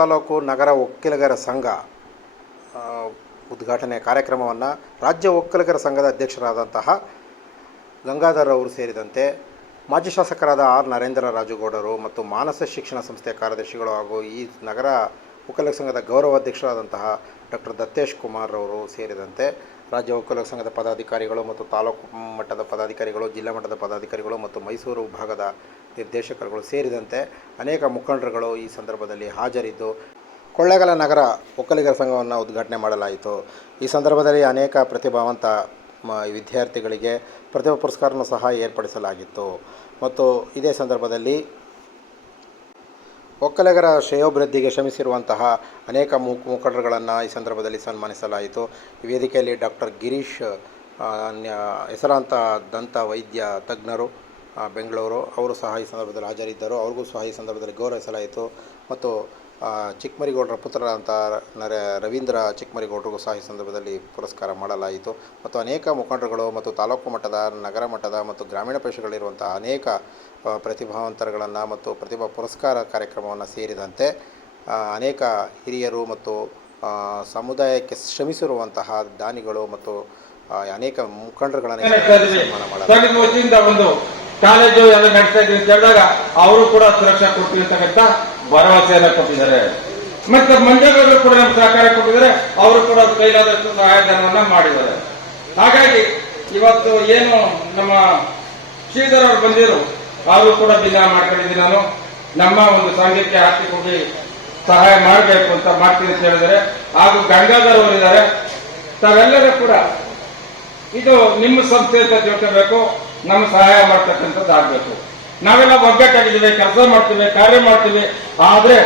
ತಾಲೂಕು ನಗರ ಒಕ್ಕಲಿಗರ ಸಂಘ ಉದ್ಘಾಟನೆ ಕಾರ್ಯಕ್ರಮವನ್ನು ರಾಜ್ಯ ಒಕ್ಕಲಿಗರ ಸಂಘದ ಅಧ್ಯಕ್ಷರಾದಂತಹ ಗಂಗಾಧರ್ ಅವರು ಸೇರಿದಂತೆ ಮಾಜಿ ಶಾಸಕರಾದ ಆರ್ ನರೇಂದ್ರ ರಾಜುಗೌಡರು ಮತ್ತು ಮಾನಸ ಶಿಕ್ಷಣ ಸಂಸ್ಥೆಯ ಕಾರ್ಯದರ್ಶಿಗಳು ಹಾಗೂ ಈ ನಗರ ಒಕ್ಕಲಿಗರ ಸಂಘದ ಗೌರವಾಧ್ಯಕ್ಷರಾದಂತಹ ಡಾಕ್ಟರ್ ದತ್ತೇಶ್ ಕುಮಾರ್ ಅವರು ಸೇರಿದಂತೆ ರಾಜ್ಯ ಒಕ್ಕಲಿಗರ ಸಂಘದ ಪದಾಧಿಕಾರಿಗಳು ಮತ್ತು ತಾಲೂಕು ಮಟ್ಟದ ಪದಾಧಿಕಾರಿಗಳು, ಜಿಲ್ಲಾ ಮಟ್ಟದ ಪದಾಧಿಕಾರಿಗಳು ಮತ್ತು ಮೈಸೂರು ವಿಭಾಗದ ನಿರ್ದೇಶಕರುಗಳು ಸೇರಿದಂತೆ ಅನೇಕ ಮುಖಂಡರುಗಳು ಈ ಸಂದರ್ಭದಲ್ಲಿ ಹಾಜರಿದ್ದು ಕೊಳ್ಳೇಗಾಲ ನಗರ ಒಕ್ಕಲಿಗರ ಸಂಘವನ್ನು ಉದ್ಘಾಟನೆ ಮಾಡಲಾಯಿತು. ಈ ಸಂದರ್ಭದಲ್ಲಿ ಅನೇಕ ಪ್ರತಿಭಾವಂತ ವಿದ್ಯಾರ್ಥಿಗಳಿಗೆ ಪ್ರತಿಭಾ ಪುರಸ್ಕಾರವನ್ನು ಸಹ ಏರ್ಪಡಿಸಲಾಗಿತ್ತು. ಮತ್ತು ಇದೇ ಸಂದರ್ಭದಲ್ಲಿ ಒಕ್ಕಲಿಗರ ಶ್ರೇಯೋಭಿವೃದ್ಧಿಗೆ ಶ್ರಮಿಸಿರುವಂತಹ ಅನೇಕ ಮುಖಂಡರುಗಳನ್ನು ಈ ಸಂದರ್ಭದಲ್ಲಿ ಸನ್ಮಾನಿಸಲಾಯಿತು. ಈ ವೇದಿಕೆಯಲ್ಲಿ ಡಾಕ್ಟರ್ ಗಿರೀಶ್ ಹೆಸರಾಂತ ದಂತ ವೈದ್ಯ ತಜ್ಞರು ಬೆಂಗಳೂರು ಅವರು ಸಹ ಈ ಸಂದರ್ಭದಲ್ಲಿ ಹಾಜರಿದ್ದರು. ಅವ್ರಿಗೂ ಸಹ ಈ ಸಂದರ್ಭದಲ್ಲಿ ಗೌರವಿಸಲಾಯಿತು. ಮತ್ತು ಚಿಕ್ಕಮರಿಗೌಡರ ಪುತ್ರರಾದಂಥ ರವೀಂದ್ರ ಚಿಕ್ಕಮರಿಗೌಡರಿಗೂ ಸಹ ಈ ಸಂದರ್ಭದಲ್ಲಿ ಪುರಸ್ಕಾರ ಮಾಡಲಾಯಿತು. ಮತ್ತು ಅನೇಕ ಮುಖಂಡರುಗಳು ಮತ್ತು ತಾಲೂಕು ಮಟ್ಟದ, ನಗರ ಮಟ್ಟದ ಮತ್ತು ಗ್ರಾಮೀಣ ಪ್ರದೇಶಗಳಿರುವಂಥ ಅನೇಕ ಪ್ರತಿಭಾವಂತರುಗಳನ್ನು ಮತ್ತು ಪ್ರತಿಭಾ ಪುರಸ್ಕಾರ ಕಾರ್ಯಕ್ರಮವನ್ನು ಸೇರಿದಂತೆ ಅನೇಕ ಹಿರಿಯರು ಮತ್ತು ಸಮುದಾಯಕ್ಕೆ ಶ್ರಮಿಸಿರುವಂತಹ ದಾನಿಗಳು ಮತ್ತು ಅನೇಕ ಮುಖಂಡರುಗಳನ್ನು ಸನ್ಮಾನ ಮಾಡಲಾಯಿತು. ಕಾಲೇಜು ಎಲ್ಲ ನಡೆಸ್ತಾ ಇದ್ದೀವಿ ಅಂತ ಹೇಳಿದಾಗ ಅವರು ಕೂಡ ಸುರಕ್ಷಾ ಕೊಡ್ತೀವಿ ಅಂತಕ್ಕಂಥ ಭರವಸೆಯನ್ನು ಕೊಟ್ಟಿದ್ದಾರೆ. ಮತ್ತೆ ಮಂಜೇಗೌಡರು ಕೂಡ ನಮ್ಗೆ ಸಹಕಾರ ಕೊಟ್ಟಿದ್ದಾರೆ. ಅವರು ಕೂಡ ಕೈಲಾದಷ್ಟು ಸಹಾಯಧನವನ್ನ ಮಾಡಿದ್ದಾರೆ. ಹಾಗಾಗಿ ಇವತ್ತು ಏನು ನಮ್ಮ ಶ್ರೀಧರ್ ಅವರು ಬಂದಿರು, ಅವರು ಕೂಡ ಭಿನ್ನ ಮಾಡ್ಕೊಂಡಿದ್ದೀನಿ. ನಾನು ನಮ್ಮ ಒಂದು ಸಂಘಕ್ಕೆ ಆರ್ಥಿಕವಾಗಿ ಸಹಾಯ ಮಾಡಬೇಕು ಅಂತ ಮಾಡ್ತೀನಿ ಅಂತ ಹೇಳಿದರೆ, ಹಾಗೂ ಗಂಗಾಧರ್ ಅವರಿದ್ದಾರೆ. ತಾವೆಲ್ಲರೂ ಕೂಡ ಇದು ನಿಮ್ಮ ಸಂಸ್ಥೆ ಅಂತ ತಿಳ್ಕೋಬೇಕು, ನಮ್ಮ ಸಹಾಯ ಮಾಡ್ತಕ್ಕಂಥದ್ದು ಆಗ್ಬೇಕು. ನಾವೆಲ್ಲ ಒಗ್ಗಟ್ಟಾಗಿದ್ದೀವಿ, ಕೆಲಸ ಮಾಡ್ತೀವಿ, ಕಾರ್ಯ ಮಾಡ್ತೀವಿ. ಆದ್ರೆ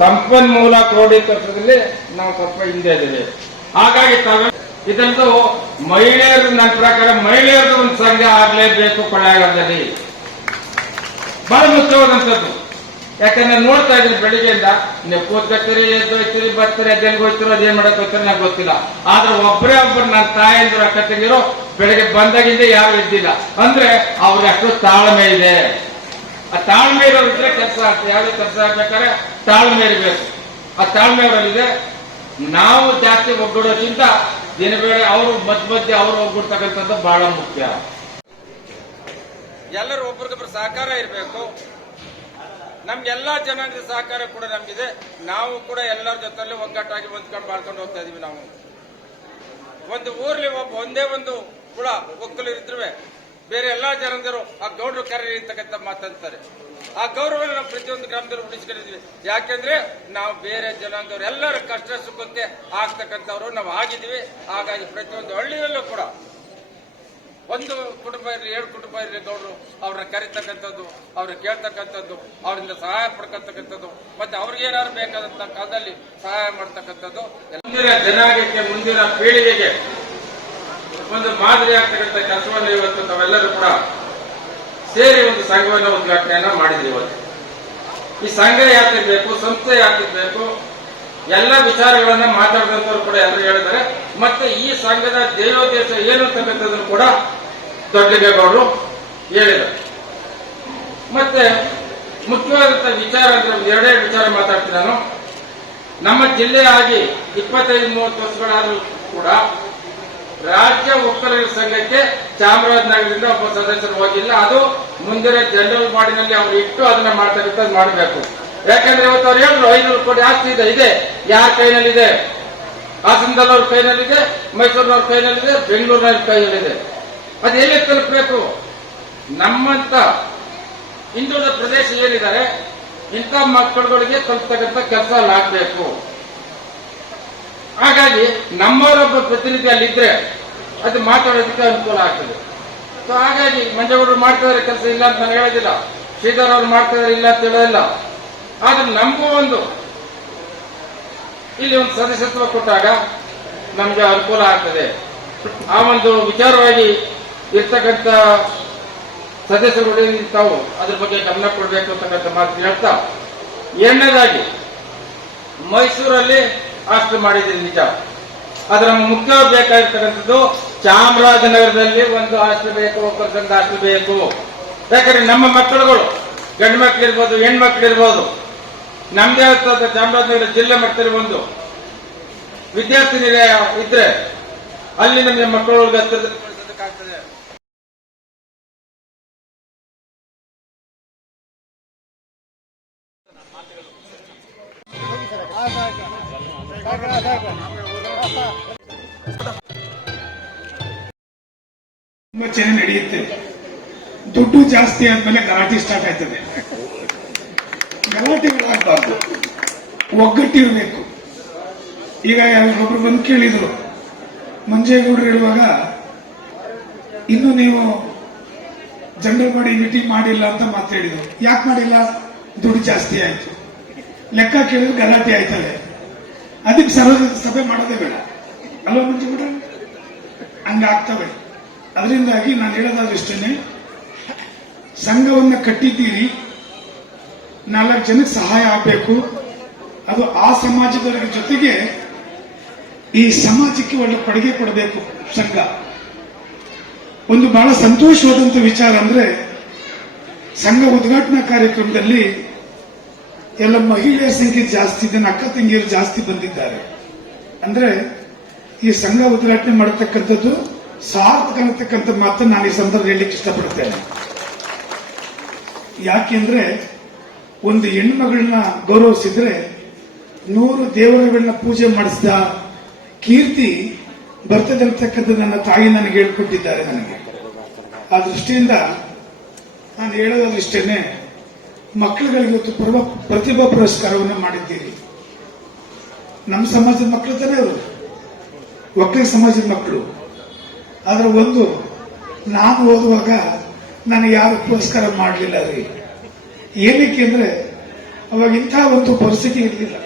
ಸಂಪನ್ಮೂಲ ಕ್ರೋಢೀಕರಿಸೋದ್ರಲ್ಲಿ ನಾವು ಸ್ವಲ್ಪ ಹಿಂದೆ ಇದ್ದೀವಿ. ಹಾಗಾಗಿ ಇದಂತೂ ಮಹಿಳೆಯರು, ನನ್ನ ಪ್ರಕಾರ ಮಹಿಳೆಯರದ್ದು ಒಂದು ಸಂಘ ಆಗ್ಲೇಬೇಕು ಕೊಳ್ಳೇಗಾಲದಲ್ಲಿ. ಬಹಳ ಮುಖ್ಯವಾದಂಥದ್ದು. ಯಾಕಂದ್ರೆ ನೋಡ್ತಾ ಇದ್ದೀನಿ ಬೆಳಿಗ್ಗೆಯಿಂದ ನೀವು ಕೂತ್ಕೊಳ್ತೀರಿ, ಎದ್ದೋಯ್ತೀರಿ, ಬರ್ತೀರಿ, ಅದೆಲ್ಲಿ ಹೋಯ್ತಿರೋ, ಅದೇನ್ ಮಾಡಕ್ ಹೋಗ್ತಾರೆ ನಂಗೆ ಗೊತ್ತಿಲ್ಲ. ಆದ್ರೆ ಒಬ್ಬರೇ ಒಬ್ಬರು ನನ್ನ ತಾಯಂದ್ರು ಅಕ್ಕ ತಂಗಿರೋ ಬೆಳಿಗ್ಗೆ ಬಂದಾಗಿಂದ ಯಾರು ಇದ್ದಿಲ್ಲ. ಅಂದ್ರೆ ಅವ್ರಿಗೆ ಅಷ್ಟು ತಾಳ್ಮೆ ಇದೆ. ಆ ತಾಳ್ಮೆ ಇರೋರಿದ್ರೆ ಕೆಲಸ ಆಗ್ತದೆ. ಯಾವುದೇ ಕೆಲಸ ಆಗ್ಬೇಕಾದ್ರೆ ತಾಳ್ಮೆ ಇರಬೇಕು. ಆ ತಾಳ್ಮೆ ಅವರಲ್ಲಿದೆ. ನಾವು ಜಾಸ್ತಿ ಒಗ್ಗೂಡೋಕ್ಕಿಂತ ದಿನಬೇಳೆ ಅವರು ಮಧ್ಯೆ ಅವರು ಒಗ್ಗೂಡ್ತಕ್ಕಂಥದ್ದು ಬಹಳ ಮುಖ್ಯ. ಎಲ್ಲರೂ ಒಬ್ರಿಗೊಬ್ರು ಸಹಕಾರ ಇರಬೇಕು. ನಮ್ಗೆಲ್ಲಾ ಜನಾಂಗದ ಸಹಕಾರ ಕೂಡ ನಮ್ಗಿದೆ. ನಾವು ಕೂಡ ಎಲ್ಲರ ಜೊತೆಲಿ ಒಗ್ಗಟ್ಟಾಗಿ ಹೊಂದ್ಕೊಂಡು ಮಾಡ್ಕೊಂಡು ಹೋಗ್ತಾ ಇದೀವಿ. ನಾವು ಒಂದು ಊರ್ಲಿ ಒಂದೇ ಒಂದು ಕೂಡ ಒಕ್ಕಲಿರಿದ್ರೆ ಬೇರೆ ಎಲ್ಲಾ ಜನಾಂಗರು ಆ ಗೌರವ ಕರೆ ಇರ್ತಕ್ಕಂಥ ಮಾತಾಡ್ತಾರೆ. ಆ ಗೌರವವನ್ನು ನಾವು ಪ್ರತಿಯೊಂದು ಗ್ರಾಮದಲ್ಲಿ ಉಳಿಸ್ಕೊಂಡಿದ್ವಿ. ಯಾಕೆಂದ್ರೆ ನಾವು ಬೇರೆ ಜನಾಂಗದವರು ಎಲ್ಲರ ಕಷ್ಟ ಸುಖಕ್ಕೆ ಆಗ್ತಕ್ಕಂಥವ್ರು ನಾವು ಆಗಿದ್ವಿ. ಹಾಗಾಗಿ ಪ್ರತಿಯೊಂದು ಹಳ್ಳಿಯಲ್ಲೂ ಕೂಡ ಒಂದು ಕುಟುಂಬ ಇರಲಿ, 2 ಕುಟುಂಬ ಇರಲಿ, ಗೌಡರು ಅವ್ರನ್ನ ಕರಿತಕ್ಕಂಥದ್ದು, ಅವ್ರಿಗೆ ಕೇಳ್ತಕ್ಕಂಥದ್ದು, ಅವರಿಂದ ಸಹಾಯ ಪಡ್ಕೊಳ್ತಕ್ಕಂಥದ್ದು, ಮತ್ತೆ ಅವ್ರಿಗೇನಾದ್ರು ಬೇಕಾದಂತ ಕಾಲದಲ್ಲಿ ಸಹಾಯ ಮಾಡ್ತಕ್ಕಂಥದ್ದು ಮುಂದಿನ ಜನಾಂಗಕ್ಕೆ, ಮುಂದಿನ ಪೀಳಿಗೆಗೆ ಒಂದು ಮಾದರಿ ಆಗ್ತಕ್ಕಂಥ ಕೆಲಸವನ್ನು ಇವತ್ತು ತಾವೆಲ್ಲರೂ ಕೂಡ ಸೇರಿ ಒಂದು ಸಂಘವನ್ನು ಉದ್ಘಾಟನೆಯನ್ನ ಮಾಡಿದ್ವಿ. ಇವತ್ತು ಈ ಸಂಘ ಯಾಕಿರ್ಬೇಕು, ಸಂಸ್ಥೆ ಯಾಕಿರ್ಬೇಕು, ಎಲ್ಲ ವಿಚಾರಗಳನ್ನ ಮಾತಾಡಿದಂತವ್ರು ಕೂಡ ಎಲ್ಲರೂ ಹೇಳಿದ್ದಾರೆ. ಮತ್ತೆ ಈ ಸಂಘದ ಧ್ಯೇಯೋದ್ದೇಶ ಏನು ಅಂತಕ್ಕಂಥದ್ದನ್ನು ಕೂಡ ದೊಡ್ಡಲಿಂಗೇಗೌಡರು ಹೇಳಿದರು. ಮತ್ತೆ ಮುಖ್ಯವಾದಂತ ವಿಚಾರ ಅಂದ್ರೆ ಎರಡೇ ವಿಚಾರ ಮಾತಾಡ್ತೀನಿ ನಾನು. ನಮ್ಮ ಜಿಲ್ಲೆಯಾಗಿ 25-30 ವರ್ಷಗಳಾದರೂ ಕೂಡ ರಾಜ್ಯ ಒಕ್ಕಲಿಗರ ಸಂಘಕ್ಕೆ ಚಾಮರಾಜನಗರದಿಂದ ಒಬ್ಬ ಸದಸ್ಯರು ಹೋಗಿಲ್ಲ. ಅದು ಮುಂದಿನ ಜನರಲ್ ಬಾಡಿನಲ್ಲಿ ಅವರು ಇಟ್ಟು ಅದನ್ನ ಮಾಡ್ತಕ್ಕಂಥದ್ದು ಮಾಡಬೇಕು. ಯಾಕಂದ್ರೆ ಇವತ್ತು ಅವ್ರು ಹೇಳಿದ್ರು 500 ಕೋಟಿ ಆಸ್ತಿ ಇದೆ. ಯಾರ ಕೈನಲ್ಲಿದೆ? ಹಾಸನದಲ್ಲವ್ರ ಕೈನಲ್ಲಿದೆ, ಮೈಸೂರಿನವ್ರ ಕೈನಲ್ಲಿದೆ, ಬೆಂಗಳೂರಿನವ್ರ ಕೈನಲ್ಲಿದೆ. ಅದು ಎಲ್ಲಿ ತಲುಪಬೇಕು? ನಮ್ಮಂತ ಹಿಂದುಳಿದ ಪ್ರದೇಶ ಏನಿದ್ದಾರೆ ಇಂಥ ಮಕ್ಕಳುಗಳಿಗೆ ತಲುಪತಕ್ಕಂಥ ಕೆಲಸ ಆಗಬೇಕು. ಹಾಗಾಗಿ ನಮ್ಮವರೊಬ್ಬ ಪ್ರತಿನಿಧಿ ಅಲ್ಲಿದ್ರೆ ಅದು ಮಾತಾಡೋದಕ್ಕೆ ಅನುಕೂಲ ಆಗ್ತದೆ. ಸೊ ಹಾಗಾಗಿ ಮಂಜೇಗೌಡರು ಮಾಡ್ತಿದ್ದಾರೆ ಕೆಲಸ, ಇಲ್ಲ ಅಂತ ನಾನು ಹೇಳೋದಿಲ್ಲ. ಶ್ರೀಧರ್ ಅವರು ಮಾಡ್ತಿದ್ದಾರೆ ಇಲ್ಲ ಅಂತ ಹೇಳೋದಿಲ್ಲ. ಆದ್ರೆ ನಮಗೂ ಒಂದು ಇಲ್ಲಿ ಒಂದು ಸದಸ್ಯತ್ವ ಕೊಟ್ಟಾಗ ನಮ್ಗೆ ಅನುಕೂಲ ಆಗ್ತದೆ. ಆ ಒಂದು ವಿಚಾರವಾಗಿ ಇರ್ತಕ್ಕಂಥ ಸದಸ್ಯರುಗಳು ತಾವು ಅದ್ರ ಬಗ್ಗೆ ಗಮನ ಕೊಡಬೇಕು ಅಂತಕ್ಕಂಥ ಮಾತು ಹೇಳ್ತಾ, ಎರಡನೇದಾಗಿ ಮೈಸೂರಲ್ಲಿ ಹಾಸ್ಟೆಲ್ ಮಾಡಿದ್ದೀನಿ ನಿಜ. ಅದರ ಮುಖ್ಯ ಬೇಕಾಗಿರ್ತಕ್ಕಂಥದ್ದು ಚಾಮರಾಜನಗರದಲ್ಲಿ ಒಂದು ಹಾಸ್ಟೆಲ್ ಬೇಕು, ಒಕ್ಕಲಿಗರ ಸಂಘ ಹಾಸ್ಟೆಲ್ ಬೇಕು. ಯಾಕಂದ್ರೆ ನಮ್ಮ ಮಕ್ಕಳುಗಳು, ಗಂಡು ಮಕ್ಕಳಿರ್ಬೋದು, ಹೆಣ್ಮಕ್ಳಿರ್ಬೋದು, ನಮ್ದೇ ಆದ ಚಾಮರಾಜನಗರ ಜಿಲ್ಲೆ ಮಟ್ಟದಲ್ಲಿ ಒಂದು ವಿದ್ಯಾರ್ಥಿ ನಿಲಯ ಇದ್ರೆ ಅಲ್ಲಿ ನಮಗೆ ಮಕ್ಕಳೊಳಗೆ ಹತ್ತಿರದಕ್ಕಾಗ್ತದೆ. ತುಂಬಾ ಚೆನ್ನಾಗಿ ನಡೆಯುತ್ತೆ. ದುಡ್ಡು ಜಾಸ್ತಿ ಆದ್ಮೇಲೆ ಗಲಾಟೆ ಸ್ಟಾರ್ಟ್ ಆಯ್ತದೆ. ಗಲಾಟೆಗಳಾಗಬಾರ್ದು, ಒಗ್ಗಟ್ಟಿರಬೇಕು. ಈಗ ಒಬ್ರು ಬಂದು ಕೇಳಿದ್ರು, ಮಂಜೇಗೌಡರು ಹೇಳುವಾಗ ಇನ್ನು ನೀವು ಜನರಲ್ ಬಾಡಿ ಮೀಟಿಂಗ್ ಮಾಡಿಲ್ಲ ಅಂತ ಮಾತಾಡಿದ್ರು. ಯಾಕೆ ಮಾಡಿಲ್ಲ? ದುಡ್ಡು ಜಾಸ್ತಿ ಆಯ್ತು. ಲೆಕ್ಕ ಕೇಳಿದ್ರೆ ಗಲಾಟೆ ಆಯ್ತದೆ. ಅದಕ್ಕೆ ಸಭೆ ಮಾಡೋದೇ ಬೇಡ ಅಲ್ವಾ ಮಂಜೇಗೌಡ? ಹಂಗಾಗ್ತವೆ. ಅದರಿಂದಾಗಿ ನಾನು ಹೇಳೋದಾದ್ರಷ್ಟೇ, ಸಂಘವನ್ನ ಕಟ್ಟಿದ್ದೀರಿ, 4 ಜನಕ್ಕೆ ಸಹಾಯ ಆಗಬೇಕು. ಅದು ಆ ಸಮಾಜದವರ ಜೊತೆಗೆ ಈ ಸಮಾಜಕ್ಕೆ ಒಳ್ಳೆ ಕೊಡುಗೆ ಕೊಡಬೇಕು. ಸಂಘ ಒಂದು ಬಹಳ ಸಂತೋಷವಾದಂತ ವಿಚಾರ ಅಂದ್ರೆ, ಸಂಘ ಉದ್ಘಾಟನಾ ಕಾರ್ಯಕ್ರಮದಲ್ಲಿ ಎಲ್ಲ ಮಹಿಳೆಯರ ಸಂಖ್ಯೆ ಜಾಸ್ತಿ ಇದೆ, ಅಕ್ಕ ತಂಗಿಯರು ಜಾಸ್ತಿ ಬಂದಿದ್ದಾರೆ. ಅಂದ್ರೆ ಈ ಸಂಘ ಉದ್ಘಾಟನೆ ಮಾಡತಕ್ಕಂಥದ್ದು ಸಾರ್ಥಕ ಅನ್ನತಕ್ಕಂಥ ಮಾತನ್ನು ನಾನು ಈ ಸಂದರ್ಭ ಹೇಳಲಿಕ್ಕೆ ಇಷ್ಟಪಡ್ತೇನೆ. ಯಾಕೆಂದ್ರೆ ಒಂದು ಹೆಣ್ಮಗಳನ್ನ ಗೌರವಿಸಿದ್ರೆ 100 ದೇವರುಗಳನ್ನ ಪೂಜೆ ಮಾಡಿಸಿದ ಕೀರ್ತಿ ಬರ್ತದೆ ಅಂತಕ್ಕಂಥ ನನ್ನ ತಾಯಿ ನನಗೆ ಹೇಳ್ಕೊಟ್ಟಿದ್ದಾರೆ. ನನಗೆ ಆ ದೃಷ್ಟಿಯಿಂದ ನಾನು ಹೇಳೋದಿಷ್ಟೇನೆ, ಮಕ್ಕಳುಗಳಿಗೆ ಇವತ್ತು ಪ್ರತಿಭಾ ಪುರಸ್ಕಾರವನ್ನು ಮಾಡಿದ್ದೀರಿ. ನಮ್ಮ ಸಮಾಜದ ಮಕ್ಕಳು ತಾನೇ ಅವರು, ಒಕ್ಕಲಿಗ ಸಮಾಜದ ಮಕ್ಕಳು. ಆದ್ರೆ ಒಂದು, ನಾನು ಓದುವಾಗ ನನಗೆ ಯಾರು ಪುರಸ್ಕಾರ ಮಾಡಲಿಲ್ಲ ರೀ. ಏನಕ್ಕೆ ಅಂದ್ರೆ ಅವಾಗ ಇಂಥ ಒಂದು ಪರಿಸ್ಥಿತಿ ಇರಲಿಲ್ಲ.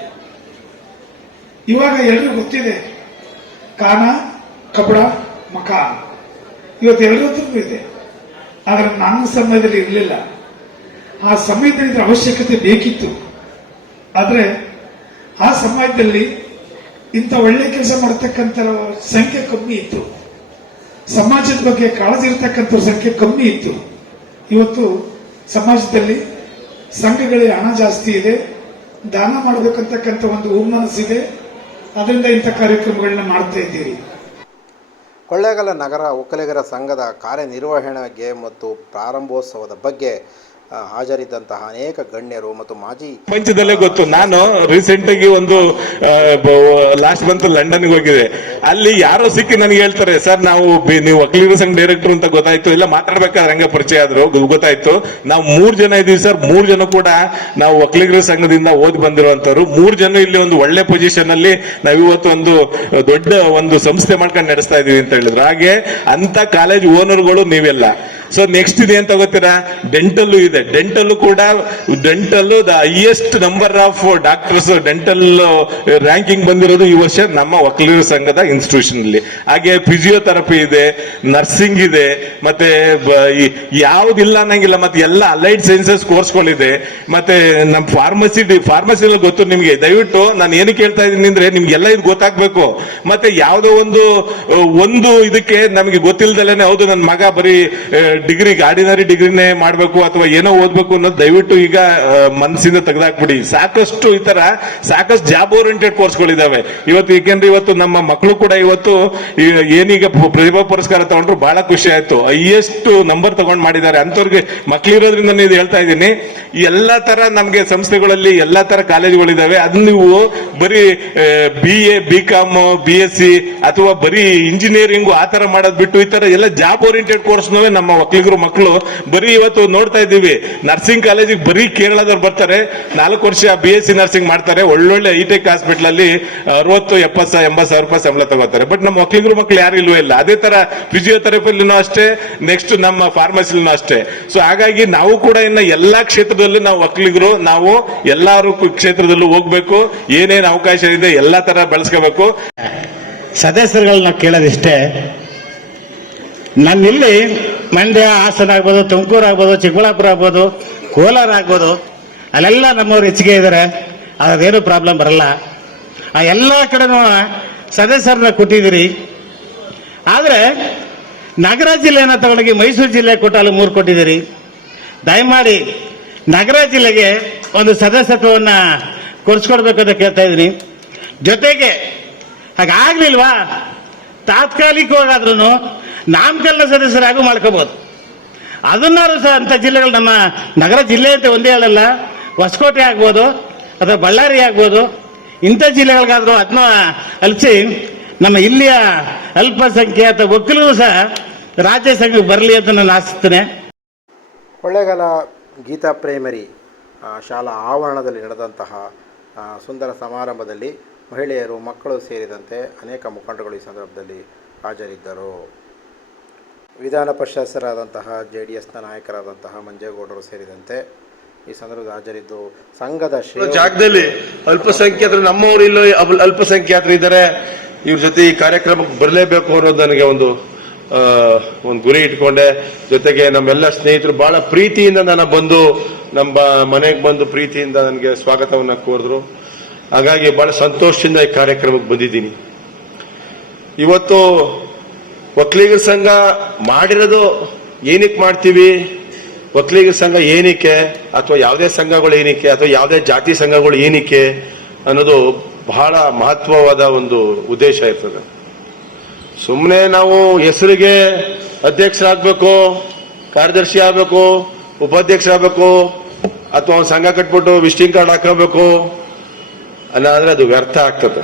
ಇವಾಗ ಎಲ್ಲರೂ ಗೊತ್ತಿದೆ, ಕಾನ ಕಬಡ ಮಕಾನ್ ಇವತ್ತು ಎಲ್ಲರ ಹತ್ರನೂ ಇದೆ. ಆದ್ರೆ ನನ್ನ ಸಮಯದಲ್ಲಿ ಇರಲಿಲ್ಲ. ಆ ಸಮಯದಲ್ಲಿ ಇದರ ಅವಶ್ಯಕತೆ ಬೇಕಿತ್ತು. ಆದ್ರೆ ಆ ಸಮಯದಲ್ಲಿ ಇಂಥ ಒಳ್ಳೆ ಕೆಲಸ ಮಾಡತಕ್ಕಂಥ ಸಂಖ್ಯೆ ಕಮ್ಮಿ ಇತ್ತು. ಸಮಾಜದ ಬಗ್ಗೆ ಕಾಳಜಿ ಇರತಕ್ಕಂಥ ಸಂಖ್ಯೆ ಕಮ್ಮಿ ಇತ್ತು. ಇವತ್ತು ಸಮಾಜದಲ್ಲಿ ಸಂಘಗಳಿಗೆ ಹಣ ಜಾಸ್ತಿ ಇದೆ, ದಾನ ಮಾಡಬೇಕಂತಕ್ಕಂಥ ಒಂದು ಹುಮ್ಮನಸ್ಸಿದೆ. ಅದರಿಂದ ಇಂಥ ಕಾರ್ಯಕ್ರಮಗಳನ್ನ ಮಾಡ್ತಾ ಇದ್ದೀರಿ. ಕೊಳ್ಳೇಗಾಲ ನಗರ ಒಕ್ಕಲಿಗರ ಸಂಘದ ಕಾರ್ಯನಿರ್ವಹಣೆಗೆ ಮತ್ತು ಪ್ರಾರಂಭೋತ್ಸವದ ಬಗ್ಗೆ ಹಾಜರಿದ್ದಂತಹ ಅನೇಕ ಗಣ್ಯರು ಮತ್ತು ಮಾಜಿ ಪ್ರಪಂಚದಲ್ಲೇ ಗೊತ್ತು. ನಾನು ರೀಸೆಂಟ್ ಆಗಿ ಒಂದು ಲಾಸ್ಟ್ ಮಂತ್ ಲಂಡನ್ಗೆ ಹೋಗಿದೆ. ಅಲ್ಲಿ ಯಾರೋ ಸಿಕ್ಕಿ ನನಗೆ ಹೇಳ್ತಾರೆ, ಸರ್ ನೀವು ಒಕ್ಕಲಿಗರ ಸಂಘ ಡೈರೆಕ್ಟರ್ ಅಂತ ಗೊತ್ತಾಯ್ತು, ಇಲ್ಲ ಮಾತಾಡ್ಬೇಕಾದ್ರೆ ಹಂಗೆ ಪರಿಚಯ ಆದ್ರು, ಗೊತ್ತಾಯ್ತು. ನಾವು 3 ಜನ ಇದೀವಿ ಸರ್, 3 ಜನ ಕೂಡ ನಾವು ಒಕ್ಕಲಿಗರ ಸಂಘದಿಂದ ಓದಿ ಬಂದಿರುವಂತವ್ರು. 3 ಜನ ಇಲ್ಲಿ ಒಂದು ಒಳ್ಳೆ ಪೊಸಿಷನ್ ಅಲ್ಲಿ ನಾವಿವತ್ತು ಒಂದು ದೊಡ್ಡ ಒಂದು ಸಂಸ್ಥೆ ಮಾಡ್ಕೊಂಡು ನಡೆಸ್ತಾ ಇದೀವಿ ಅಂತ ಹೇಳಿದ್ರು. ಹಾಗೆ ಅಂತ ಕಾಲೇಜ್ ಓನರ್ಗಳು ನೀವೆಲ್ಲ. ಸೊ ನೆಕ್ಸ್ಟ್ ಇದೆ ಅಂತ ಗೊತ್ತೀರಾ, ಡೆಂಟಲ್ ಇದೆ. ಡೆಂಟಲ್ ಕೂಡ the highest number of doctors dental ranking ಬಂದಿರೋದು ಈ ವರ್ಷ ನಮ್ಮ ಒಕ್ಕಲಿಗರ ಸಂಘದ ಇನ್ಸ್ಟಿಟ್ಯೂಷನ್ ಅಲ್ಲಿ. ಹಾಗೆ ಫಿಸಿಯೋಥೆರಪಿ ಇದೆ, ನರ್ಸಿಂಗ್ ಇದೆ, ಮತ್ತೆ ಯಾವ್ದಿಲ್ಲ ಅನ್ನಂಗಿಲ್ಲ. ಮತ್ತೆ ಎಲ್ಲ ಅಲೈಡ್ ಸೈನ್ಸಸ್ ಕೋರ್ಸ್ಗಳಿದೆ. ಮತ್ತೆ ನಮ್ಮ ಫಾರ್ಮಸಿ ಗೊತ್ತು ನಿಮ್ಗೆ. ದಯವಿಟ್ಟು ನಾನು ಏನಕ್ಕೆ ಹೇಳ್ತಾ ಇದ್ದೀನಿ ಅಂದ್ರೆ, ನಿಮ್ಗೆಲ್ಲ ಇದು ಗೊತ್ತಾಗ್ಬೇಕು. ಮತ್ತೆ ಯಾವ್ದೋ ಒಂದು ಇದಕ್ಕೆ ನಮಗೆ ಗೊತ್ತಿಲ್ದಲೇನೆ, ಹೌದು ನನ್ನ ಮಗ ಬರೀ ಡಿಗ್ರಿ ಆರ್ಡಿನರಿ ಡಿಗ್ರಿನೇ ಮಾಡ್ಬೇಕು ಅಥವಾ ಏನೋ ಓದ್ಬೇಕು ಅನ್ನೋದು ದಯವಿಟ್ಟು ಈಗ ಮನಸ್ಸಿಂದ ತೆಗೆದಾಕ್ಬಿಡಿ. ಸಾಕಷ್ಟು ಈ ತರ ಸಾಕಷ್ಟು ಜಾಬ್ ಓರಿಯೆಂಟೆಡ್ ಕೋರ್ಸ್ಗಳಿದಾವೆ ಇವತ್ತು. ಏಕೆಂದ್ರೆ ಇವತ್ತು ನಮ್ಮ ಮಕ್ಕಳು ಕೂಡ ಇವತ್ತು ಏನೀಗ ಪ್ರತಿಭಾ ಪುರಸ್ಕಾರ ತಗೊಂಡ್ರು, ಬಹಳ ಖುಷಿ ಆಯ್ತು. ಹೈಯೆಸ್ಟ್ ನಂಬರ್ ತಗೊಂಡ್ ಮಾಡಿದ್ದಾರೆ. ಅಂತವ್ರಿಗೆ ಮಕ್ಕಳಿರೋದ್ರಿಂದ ನಾನು ಇದು ಹೇಳ್ತಾ ಇದ್ದೀನಿ. ಎಲ್ಲಾ ತರ ನಮ್ಗೆ ಸಂಸ್ಥೆಗಳಲ್ಲಿ ಎಲ್ಲಾ ತರ ಕಾಲೇಜುಗಳಿದಾವೆ. ಅದನ್ನ ನೀವು ಬರೀ BA BCom BSc ಅಥವಾ ಬರೀ ಇಂಜಿನಿಯರಿಂಗ್ ಆ ತರ ಮಾಡೋದ್ ಬಿಟ್ಟು ಈ ತರ ಎಲ್ಲ ಜಾಬ್ ಓರಿಯೆಂಟೆಡ್ ಕೋರ್ಸ್ನವೇ ನಮ್ಮ ಒಕ್ಕಲಿಗರು ಮಕ್ಕಳು ಬರೀ ಇವತ್ತು ನೋಡ್ತಾ ಇದ್ದೀವಿ. ನರ್ಸಿಂಗ್ ಕಾಲೇಜಿಗೆ ಬರೀ ಕೇರಳದವ್ರು ಬರ್ತಾರೆ, 4 ವರ್ಷ BSc ನರ್ಸಿಂಗ್ ಮಾಡ್ತಾರೆ, ಒಳ್ಳೊಳ್ಳೆ ಹೈಟೆಕ್ ಹಾಸ್ಪಿಟಲ್ ಅಲ್ಲಿ 60, 70, 80 ಸಾವಿರ ರೂಪಾಯಿ ಸಂಬಳ ತಗೋತಾರೆ. ಬಟ್ ನಮ್ಮ ಒಕ್ಕಲಿಗರು ಮಕ್ಕಳು ಯಾರು ಇಲ್ವೇ ಇಲ್ಲ. ಅದೇ ತರ ಫಿಸಿಯೋಥೆರಪಿಲೂ ಅಷ್ಟೇ, ನೆಕ್ಸ್ಟ್ ನಮ್ಮ ಫಾರ್ಮಸಿಲೂ ಅಷ್ಟೇ. ಸೊ ಹಾಗಾಗಿ ನಾವು ಕೂಡ ಇನ್ನ ಎಲ್ಲಾ ಕ್ಷೇತ್ರದಲ್ಲಿ ನಾವು ಒಕ್ಕಲಿಗರು ನಾವು ಎಲ್ಲಾರು ಕ್ಷೇತ್ರದಲ್ಲೂ ಹೋಗ್ಬೇಕು. ಏನೇನು ಅವಕಾಶ ಇದೆ ಎಲ್ಲಾ ತರ ಬೆಳೆಸ್ಕೋಬೇಕು. ಸದಸ್ಯರುಗಳನ್ನ ಕೇಳೋದಿಷ್ಟೇ, ನನ್ನಿಲ್ಲಿ ಮಂಡ್ಯ, ಹಾಸನ ಆಗ್ಬೋದು, ತುಮಕೂರು ಆಗ್ಬೋದು, ಚಿಕ್ಕಬಳ್ಳಾಪುರ ಆಗ್ಬೋದು, ಕೋಲಾರ ಆಗ್ಬೋದು, ಅಲ್ಲೆಲ್ಲ ನಮ್ಮವ್ರು ಹೆಚ್ಚಿಗೆ ಇದ್ದಾರೆ. ಅದೇನು ಪ್ರಾಬ್ಲಮ್ ಬರಲ್ಲ. ಆ ಎಲ್ಲ ಕಡೆನೂ ಸದಸ್ಯರನ್ನ ಕೊಟ್ಟಿದ್ದೀರಿ. ಆದರೆ ನಗರ ಜಿಲ್ಲೆಯನ್ನು ತಗೊಂಡೋಗಿ ಮೈಸೂರು ಜಿಲ್ಲೆ ಕೊಟ್ಟು ಅಲ್ಲಿ 3 ಕೊಟ್ಟಿದ್ದೀರಿ. ದಯಮಾಡಿ ನಗರ ಜಿಲ್ಲೆಗೆ ಒಂದು ಸದಸ್ಯತ್ವವನ್ನ ಕೊಡಿಸ್ಕೊಡ್ಬೇಕಂತ ಕೇಳ್ತಾ ಇದ್ದೀನಿ. ಜೊತೆಗೆ ಹಾಗಾಗ್ಲಿಲ್ವಾ, ತಾತ್ಕಾಲಿಕವಾಗಾದ್ರೂ ನಾಮಕರಣ ಸದಸ್ಯರಾಗೂ ಮಾಡ್ಕೋಬಹುದು. ಅದನ್ನಾರು ಸಹ ಅಂತ ಜಿಲ್ಲೆಗಳು, ನಮ್ಮ ನಗರ ಜಿಲ್ಲೆ ಅಂತ ಒಂದೇ ಹೇಳಲ್ಲ, ಹೊಸಕೋಟೆ ಆಗ್ಬೋದು ಅಥವಾ ಬಳ್ಳಾರಿ ಆಗ್ಬೋದು, ಇಂಥ ಜಿಲ್ಲೆಗಳಿಗಾದ್ರೂ ಅದನ್ನ ಅಲ್ಸಿ ನಮ್ಮ ಇಲ್ಲಿಯ ಅಲ್ಪಸಂಖ್ಯಾತ ಒಕ್ಕಲಿಗರು ಸಹ ರಾಜ್ಯ ಸಂಘಕ್ಕೆ ಬರಲಿ ಅಂತ ನಾನು ಆಶಿಸ್ತೇನೆ. ಕೊಳ್ಳೇಗಾಲ ಗೀತಾ ಪ್ರೈಮರಿ ಶಾಲಾ ಆವರಣದಲ್ಲಿ ನಡೆದಂತಹ ಸುಂದರ ಸಮಾರಂಭದಲ್ಲಿ ಮಹಿಳೆಯರು, ಮಕ್ಕಳು ಸೇರಿದಂತೆ ಅನೇಕ ಮುಖಂಡರು ಈ ಸಂದರ್ಭದಲ್ಲಿ ಹಾಜರಿದ್ದರು. ವಿಧಾನ ಪರಿಷತ್ಸರಾದಂತಹ JDSನ ನಾಯಕರಾದಂತಹ ಮಂಜೇಗೌಡರು ಸೇರಿದಂತೆ ಈ ಸಂದರ್ಭದಲ್ಲಿ ಹಾಜರಿದ್ದು ಸಂಘದ ಜಾಗದಲ್ಲಿ ಅಲ್ಪಸಂಖ್ಯಾತರು, ನಮ್ಮವರು ಇಲ್ಲೋ ಅಲ್ಪಸಂಖ್ಯಾತರು ಇದ್ದಾರೆ, ಇವ್ರ ಜೊತೆ ಈ ಕಾರ್ಯಕ್ರಮಕ್ಕೆ ಬರಲೇಬೇಕು ಅನ್ನೋದು ನನಗೆ ಒಂದು ಗುರಿ ಇಟ್ಕೊಂಡೆ. ಜೊತೆಗೆ ನಮ್ಮೆಲ್ಲ ಸ್ನೇಹಿತರು ಬಹಳ ಪ್ರೀತಿಯಿಂದ ನಾನು ಬಂದು ನಮ್ಮ ಮನೆಗೆ ಬಂದು ಪ್ರೀತಿಯಿಂದ ನನಗೆ ಸ್ವಾಗತವನ್ನ ಕೋರಿದ್ರು. ಹಾಗಾಗಿ ಬಹಳ ಸಂತೋಷದಿಂದ ಈ ಕಾರ್ಯಕ್ರಮಕ್ಕೆ ಬಂದಿದ್ದೀನಿ. ಇವತ್ತು ಒಕ್ಕಲಿಗರ ಸಂಘ ಮಾಡಿರೋದು ಏನಕ್ಕೆ ಮಾಡ್ತೀವಿ, ಒಕ್ಕಲಿಗರ ಸಂಘ ಏನಕ್ಕೆ, ಅಥವಾ ಯಾವುದೇ ಸಂಘಗಳು ಏನಕ್ಕೆ, ಅಥವಾ ಯಾವುದೇ ಜಾತಿ ಸಂಘಗಳು ಏನಕ್ಕೆ ಅನ್ನೋದು ಬಹಳ ಮಹತ್ವವಾದ ಒಂದು ಉದ್ದೇಶ ಇರ್ತದೆ. ಸುಮ್ಮನೆ ನಾವು ಹೆಸರಿಗೆ ಅಧ್ಯಕ್ಷರಾಗಬೇಕು, ಕಾರ್ಯದರ್ಶಿ ಆಗಬೇಕು, ಉಪಾಧ್ಯಕ್ಷರಾಗಬೇಕು, ಅಥವಾ ಒಂದು ಸಂಘ ಕಟ್ಬಿಟ್ಟು ವಿಸಿಟಿಂಗ್ ಕಾರ್ಡ್ ಹಾಕಬೇಕು ಅಲ್ಲಾದ್ರೆ ಅದು ವ್ಯರ್ಥ ಆಗ್ತದೆ.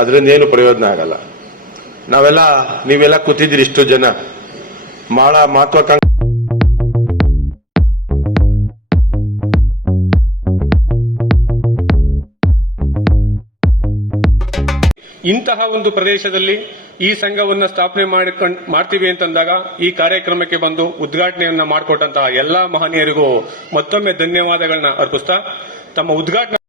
ಅದರಿಂದ ಏನು ಪ್ರಯೋಜನ ಆಗಲ್ಲ. ನೀವೆಲ್ಲ ಕೂತಿದ್ದೀರಿ, ಇಷ್ಟು ಜನ ಬಹಳ ಮಹತ್ವಾಕಾಂಕ್ಷಿ. ಇಂತಹ ಒಂದು ಪ್ರದೇಶದಲ್ಲಿ ಈ ಸಂಘವನ್ನ ಸ್ಥಾಪನೆ ಮಾಡ್ತೀವಿ ಅಂತಂದಾಗ ಈ ಕಾರ್ಯಕ್ರಮಕ್ಕೆ ಬಂದು ಉದ್ಘಾಟನೆಯನ್ನ ಮಾಡಿಕೊಟ್ಟಂತಹ ಎಲ್ಲಾ ಮಹನೀಯರಿಗೂ ಮತ್ತೊಮ್ಮೆ ಧನ್ಯವಾದಗಳನ್ನ ಅರ್ಪಿಸ್ತಾ ತಮ್ಮ ಉದ್ಘಾಟನೆ